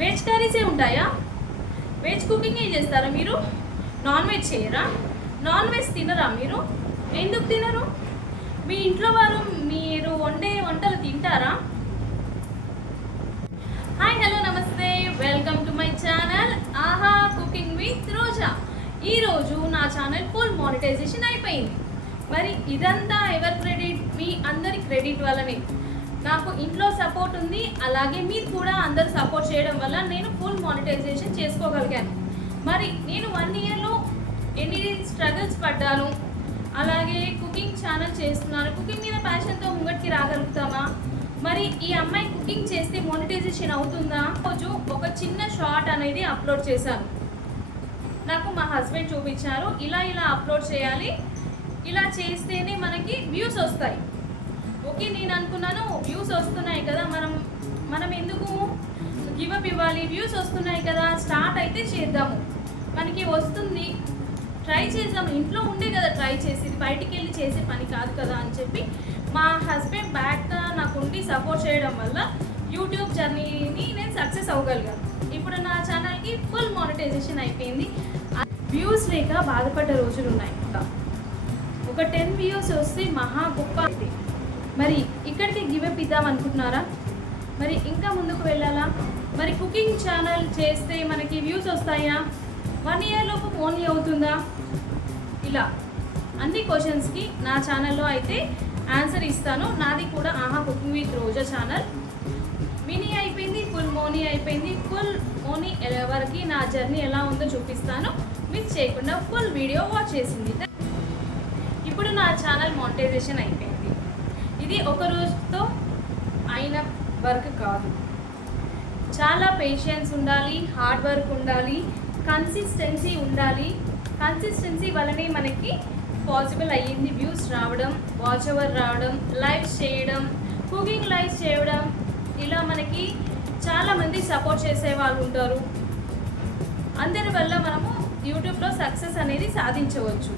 Veg కర్రీసే ఉంటాయా? Veg cooking ఏం చేస్తారా మీరు? నాన్ వెజ్ చేయరా? నాన్ వెజ్ తినరా మీరు? ఎందుకు తినరు? మీ ఇంట్లో వారు మీరు వండే వంటలు తింటారా? హాయ్, హలో, నమస్తే, వెల్కమ్ టు మై ఛానల్ ఆహా కుకింగ్ విత్ రోజా. ఈరోజు నా ఛానల్ ఫుల్ మానిటైజేషన్ అయిపోయింది. మరి ఇదంతా ఎవరి క్రెడిట్? మీ అందరి క్రెడిట్ వల్లనే. నాకు ఇంట్లో సపోర్ట్ ఉంది, అలాగే మీరు కూడా అందరు సపోర్ట్ చేయడం వల్ల నేను ఫుల్ మానిటైజేషన్ చేసుకోగలిగాను. మరి నేను 1 ఇయర్లో ఎన్ని స్ట్రగుల్స్ పడ్డాను, అలాగే కుకింగ్ ఛానల్ చేస్తున్నాను. కుకింగ్ మీద ప్యాషన్తో ముంగటికి రాగలుగుతామా? మరి ఈ అమ్మాయి కుకింగ్ చేస్తే మానిటైజేషన్ అవుతుందా? రోజు ఒక చిన్న షార్ట్ అనేది అప్లోడ్ చేశాను. నాకు మా హస్బెండ్ చూపించారు, ఇలా అప్లోడ్ చేయాలి, ఇలా చేస్తేనే మనకి వ్యూస్ వస్తాయి. ఓకే, నేను అనుకున్నాను వ్యూస్ వస్తున్నాయి కదా, మనం ఎందుకు గివప్ ఇవ్వాలి, వ్యూస్ వస్తున్నాయి కదా, స్టార్ట్ అయితే చేద్దాము, మనకి వస్తుంది, ట్రై చేద్దాము, ఇంట్లో ఉండే కదా ట్రై చేసేది, బయటికి వెళ్ళి చేసే పని కాదు కదా అని చెప్పి మా హస్బెండ్ బ్యాక్గా నాకు ఉండి సపోర్ట్ చేయడం వల్ల యూట్యూబ్ జర్నీని నేను సక్సెస్ అవ్వగలిగాను. ఇప్పుడు నా ఛానల్కి ఫుల్ మానిటైజేషన్ అయిపోయింది. వ్యూస్ లేక బాధపడ్డ రోజులు ఉన్నాయి. ఒక 10 వ్యూస్ వస్తే మహా గొప్ప. మరి ఇక్కడికి గివప్ ఇద్దాం అనుకుంటున్నారా? మరి ఇంకా ముందుకు వెళ్ళాలా? మరి కుకింగ్ ఛానల్ చేస్తే మనకి వ్యూస్ వస్తాయా? 1 ఇయర్ లోపు ఓన్లీ అవుతుందా? ఇలా అన్ని క్వశ్చన్స్కి నా ఛానల్లో అయితే ఆన్సర్ ఇస్తాను. నాది కూడా ఆహా cooking with Roja channel. Mini అయిపోయింది, ఫుల్ మోనీ అయిపోయింది. ఫుల్ మోనీ వరకు నా జర్నీ ఎలా ఉందో చూపిస్తాను. మిస్ చేయకుండా ఫుల్ వీడియో వాచ్ చేసింది. ఇప్పుడు నా ఛానల్ మానిటైజేషన్ అయిపోయింది. ఇది ఒక రోజుతో అయిన వర్క్ కాదు. చాలా పేషెన్స్ ఉండాలి, హార్డ్ వర్క్ ఉండాలి, కన్సిస్టెన్సీ ఉండాలి. కన్సిస్టెన్సీ వల్లనే మనకి పాసిబుల్ అయ్యింది వ్యూస్ రావడం, వాచ్ అవర్ రావడం, లైవ్స్ చేయడం, కుకింగ్ లైవ్స్ చేయడం. ఇలా మనకి చాలామంది సపోర్ట్ చేసే వాళ్ళు ఉంటారు. అందరి వల్ల మనము యూట్యూబ్లో సక్సెస్ అనేది సాధించవచ్చు.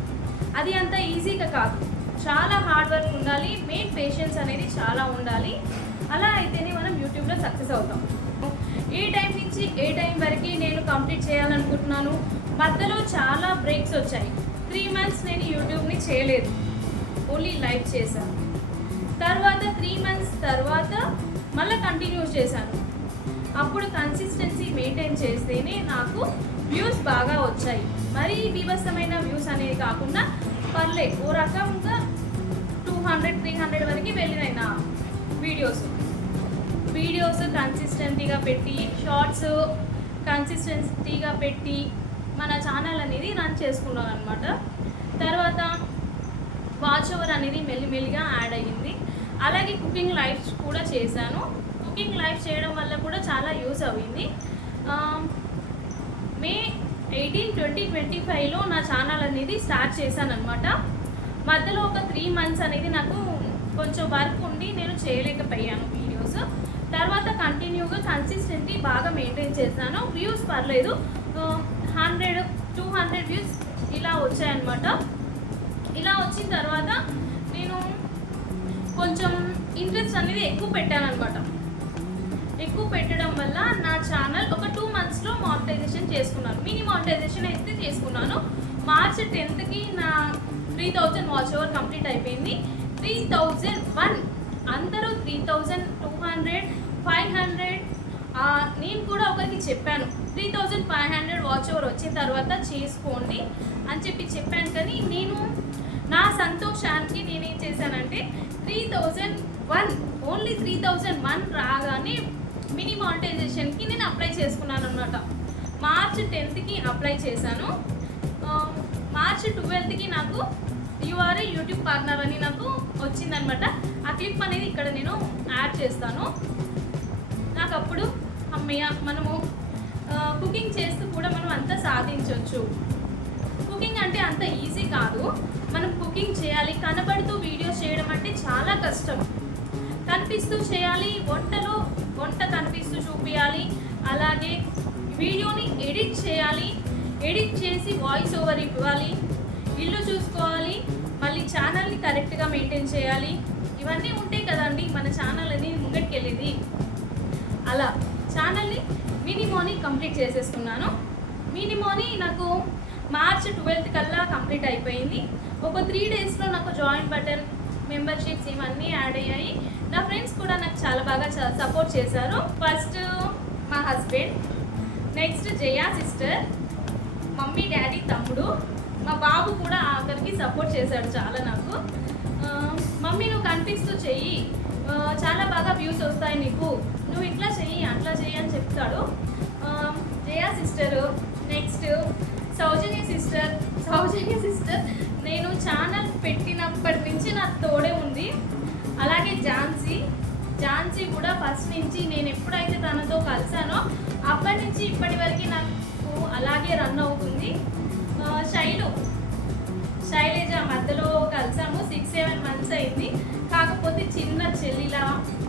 అది అంత ఈజీగా కాదు, చాలా హార్డ్ వర్క్ ఉండాలి, మెయిన్ పేషెన్స్ అనేది చాలా ఉండాలి. అలా అయితేనే మనం యూట్యూబ్లో సక్సెస్ అవుతాం. ఏ టైం నుంచి ఏ టైం వరకు నేను కంప్లీట్ చేయాలనుకుంటున్నాను. మధ్యలో చాలా బ్రేక్స్ వచ్చాయి. 3 months నేను యూట్యూబ్ని చేయలేదు, ఓన్లీ లైవ్ చేశాను. తర్వాత 3 months తర్వాత మళ్ళీ కంటిన్యూ చేశాను. అప్పుడు కన్సిస్టెన్సీ మెయింటైన్ చేస్తేనే నాకు వ్యూస్ బాగా వచ్చాయి. మరీ బీభత్సమైన వ్యూస్ అనేది కాకుండా పర్లేదు, ఓ రకంగా 200-300 వరకు వెళ్ళినాయి నా వీడియోస్ కన్సిస్టెంట్గా పెట్టి, షార్ట్స్ కన్సిస్టెన్సీగా పెట్టి మన ఛానల్ అనేది రన్ చేసుకున్నాను అనమాట. తర్వాత వాచ్ ఓవర్ అనేది మెల్లిమెల్లిగా యాడ్ అయ్యింది. అలాగే కుకింగ్ లైవ్స్ కూడా చేశాను. కుకింగ్ లైవ్స్ చేయడం వల్ల కూడా చాలా యూస్ అయింది. మే 18, 2025లో నా ఛానల్ అనేది స్టార్ట్ చేశాను అనమాట. మధ్యలో ఒక 3 months అనేది నాకు కొంచెం వర్క్ ఉండి నేను చేయలేకపోయాను వీడియోస్. తర్వాత కంటిన్యూగా కన్సిస్టెంట్లీ బాగా మెయింటైన్ చేశాను. వ్యూస్ పర్లేదు, 100-200 వ్యూస్ ఇలా వచ్చాయన్నమాట. ఇలా వచ్చిన తర్వాత నేను కొంచెం ఇంట్రెస్ట్ అనేది ఎక్కువ పెట్టాను అనమాట. ఎక్కువ పెట్టడం వల్ల నా ఛానల్ ఒక 2 monthsలో మానిటైజేషన్ చేసుకున్నాను. మినీ మానిటైజేషన్ అయితే చేసుకున్నాను. మార్చ్ 10th నా 3000 వాచ్ ఓవర్ కంప్లీట్ అయిపోయింది. 3001 అందరూ 3200, 500. నేను కూడా ఒకరికి చెప్పాను 3500 వాచ్ ఓవర్ వచ్చిన తర్వాత చేసుకోండి అని చెప్పాను. కానీ నేను నా సంతోషానికి నేనేం చేశానంటే 3001 ఓన్లీ 3001 రాగానే మినీ మానిటైజేషన్కి నేను అప్లై చేసుకున్నాను అనమాట. మార్చ్ 10th అప్లై చేశాను. మార్చ్ 12th నాకు యూఆర్ యూట్యూబ్ పార్ట్నర్ అని నాకు వచ్చిందనమాట. ఆ క్లిప్ అనేది ఇక్కడ నేను యాడ్ చేస్తాను. నాకు అప్పుడు అమ్మయ్య, మనము కుకింగ్ చేస్తూ కూడా మనం అంతా సాధించవచ్చు. కుకింగ్ అంటే అంత ఈజీ కాదు. మనం కుకింగ్ చేయాలి, కనబడుతూ వీడియోస్ చేయడం అంటే చాలా కష్టం. కనిపిస్తూ చేయాలి, వంట కనిపిస్తూ చూపించాలి, అలాగే వీడియోని ఎడిట్ చేయాలి, ఎడిట్ చేసి వాయిస్ ఓవర్ ఇవ్వాలి, ఇల్లు చూసుకోవాలి, మళ్ళీ ఛానల్ని కరెక్ట్గా మెయింటైన్ చేయాలి. ఇవన్నీ ఉంటే కదండి మన ఛానల్ అనేది ముంగటికి వెళ్ళేది. అలా ఛానల్ని మినిమోని కంప్లీట్ చేసేసుకున్నాను. మినిమోని నాకు మార్చ్ 12th కల్లా కంప్లీట్ అయిపోయింది. ఒక 3 daysలో నాకు జాయిన్ బటన్, మెంబర్షిప్స్ ఇవన్నీ యాడ్ అయ్యాయి. నా ఫ్రెండ్స్ కూడా నాకు చాలా బాగా సపోర్ట్ చేశారు. ఫస్ట్ మా హస్బెండ్, నెక్స్ట్ జయా సిస్టర్, మమ్మీ డాడీ తమ్ముడు, మా బాబు కూడా ఆఖరికి సపోర్ట్ చేశాడు చాలా నాకు. మమ్మీ నువ్వు కనిపిస్తూ చెయ్యి, చాలా బాగా వ్యూస్ వస్తాయి నీకు, నువ్వు ఇట్లా చెయ్యి అట్లా చెయ్యి అని చెప్తాడు. జయా సిస్టరు, నెక్స్ట్ సౌజన్య సిస్టర్ నేను ఛానల్ పెట్టినప్పటి నుంచి నాకు తోడే ఉంది. అలాగే ఝాన్సీ కూడా ఫస్ట్ నుంచి నేను ఎప్పుడైతే తనతో కలిసానో అప్పటి నుంచి ఇప్పటి వరకు నాకు అలాగే రన్ అవుతుంది. శైలజ మధ్యలో కలిసాము, 6-7 months అయింది. కాకపోతే చిన్న చెల్లిలా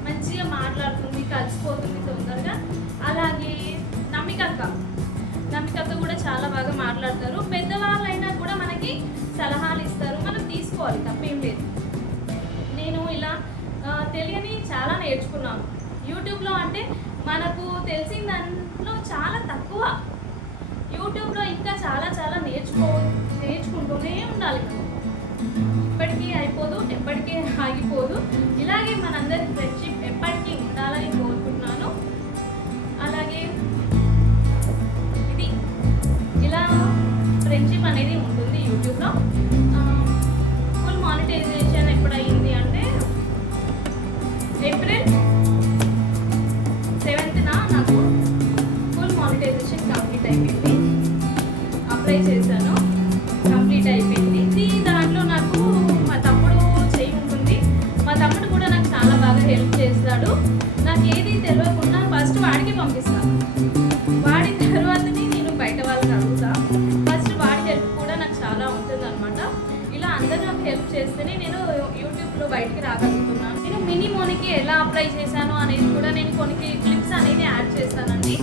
మంచిగా మాట్లాడుతుంది, కలిసిపోతుంది తొందరగా. అలాగే నమ్మికతో కూడా చాలా బాగా మాట్లాడతారు. పెద్దవాళ్ళైనా కూడా మనకి సలహాలు ఇస్తారు, మనం తీసుకోవాలి, తప్పేం లేదు. నేను ఇలా తెలియని చాలా నేర్చుకున్నాను యూట్యూబ్లో. అంటే మనకు తెలిసిన దాంట్లో చాలా తక్కువ. యూట్యూబ్లో ఇంకా చాలా నేర్చుకుంటూనే ఉండాలి. ఇప్పటికీ అయిపోదు, ఎప్పటికీ ఆగిపోదు. ఇలాగే మనందరి ఫ్రెండ్షిప్ ఎప్పటికీ ఉండాలని కోరుకుంటున్నాను. అలాగే ఇలా ఫ్రెండ్షిప్ అనేది ఉంటుంది యూట్యూబ్లో. ఫుల్ మానిటైజేషన్ ఎప్పుడైంది అంటే April 7th నాకు ఫుల్ మానిటైజేషన్ కంప్లీట్ అయిపోయింది. అప్లై చేశాను, కంప్లీట్ అయిపోయింది. దాంట్లో నాకు మా తమ్ముడు చేయి ఉంటుంది. మా తమ్ముడు కూడా నాకు చాలా బాగా హెల్ప్ చేస్తాడు. నాకు ఏది తెలియకుండా ఫస్ట్ వాడికి పంపిస్తాను, వాడి తర్వాతనే నేను బయట వాళ్ళని అడుగుతా. ఫస్ట్ వాడి హెల్ప్ కూడా నాకు చాలా ఉంటుంది అనమాట. ఇలా అందరూ నాకు హెల్ప్ చేస్తేనే నేను యూట్యూబ్లో బయటికి రాగలుగుతున్నాను. నేను మినిమోనికి ఎలా అప్లై చేశాను అనేది కూడా నేను కొన్ని క్లిప్స్ అనేది యాడ్ చేస్తానండి.